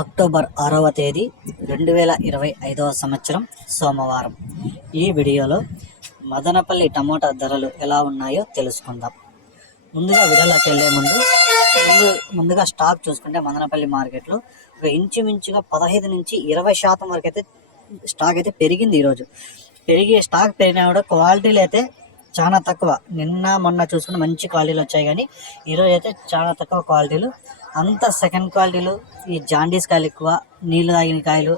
October 6వ తేదీ 2025వ సంవత్సరం సోమవారం. ఈ వీడియోలో మదనపల్లి టమోటా ధరలు ఎలా ఉన్నాయో తెలుసుకుందాం. ముందుగా వీడియోలోకి వెళ్ళే ముందుగా స్టాక్ చూసుకుంటే మదనపల్లి మార్కెట్లో ఒక ఇంచుమించుగా 15 నుంచి 20% వరకు అయితే స్టాక్ అయితే పెరిగింది. ఈరోజు స్టాక్ పెరిగినా కూడా క్వాలిటీలు అయితే చాలా తక్కువ. నిన్న మొన్న చూసుకుంటే మంచి క్వాలిటీలు వచ్చాయి, కానీ ఈరోజు అయితే చాలా తక్కువ క్వాలిటీలు. అంత సెకండ్ క్వాలిటీలు, ఈ జాండీస్ కాయలు ఎక్కువ, నీళ్ళు తాగిన కాయలు,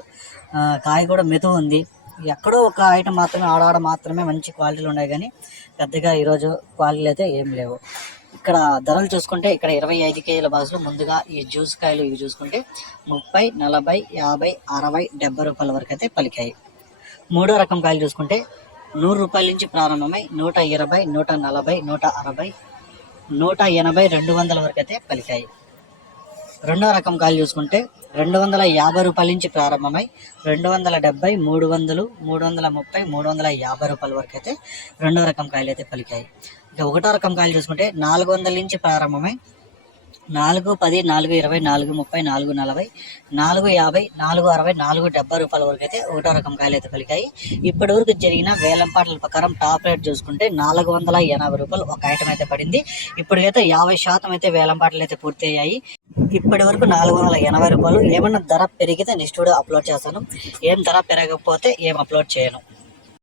కాయ కూడా మెతువు ఉంది. ఎక్కడో ఒక ఐటమ్ మాత్రమే ఆడాడ మాత్రమే మంచి క్వాలిటీలు ఉన్నాయి, కానీ పెద్దగా ఈరోజు క్వాలిటీలు అయితే ఏం లేవు. ఇక్కడ ధరలు చూసుకుంటే ఇక్కడ 25 కేజీల బాక్సులు ముందుగా ఈ జ్యూస్ కాయలు ఇవి చూసుకుంటే 30, 40, 50, 60, 70 రూపాయల వరకు అయితే పలికాయి. మూడో రకం కాయలు చూసుకుంటే 100 రూపాయల నుంచి ప్రారంభమై 120, 140, 160, 180, 200 వరకు అయితే పలికాయి. రెండో రకం కాయలు చూసుకుంటే 250 రూపాయల నుంచి ప్రారంభమై 270, 300, 330, 350 రూపాయల వరకు అయితే రెండో రకం కాయలు అయితే పలికాయి. ఇక ఒకటో రకం కాయలు చూసుకుంటే 400 నుంచి ప్రారంభమై 410, 420, 430, 440, 450, 460, 470 రూపాయల వరకు అయితే ఒకటో రకం కాయలు అయితే పలికాయి. ఇప్పటి వరకు జరిగిన వేలంపాటల ప్రకారం టాప్ రేట్ చూసుకుంటే 480 రూపాయలు ఒక ఐటమ్ అయితే పడింది. ఇప్పటికైతే 50% అయితే వేలంపాటలు అయితే పూర్తి అయ్యాయి. ఇప్పటి వరకు 480 రూపాయలు. ఏమన్నా ధర పెరిగితే నెక్స్ట్ వీడియో అప్లోడ్ చేస్తాను. ఏం ధర పెరగకపోతే ఏం అప్లోడ్ చేయను.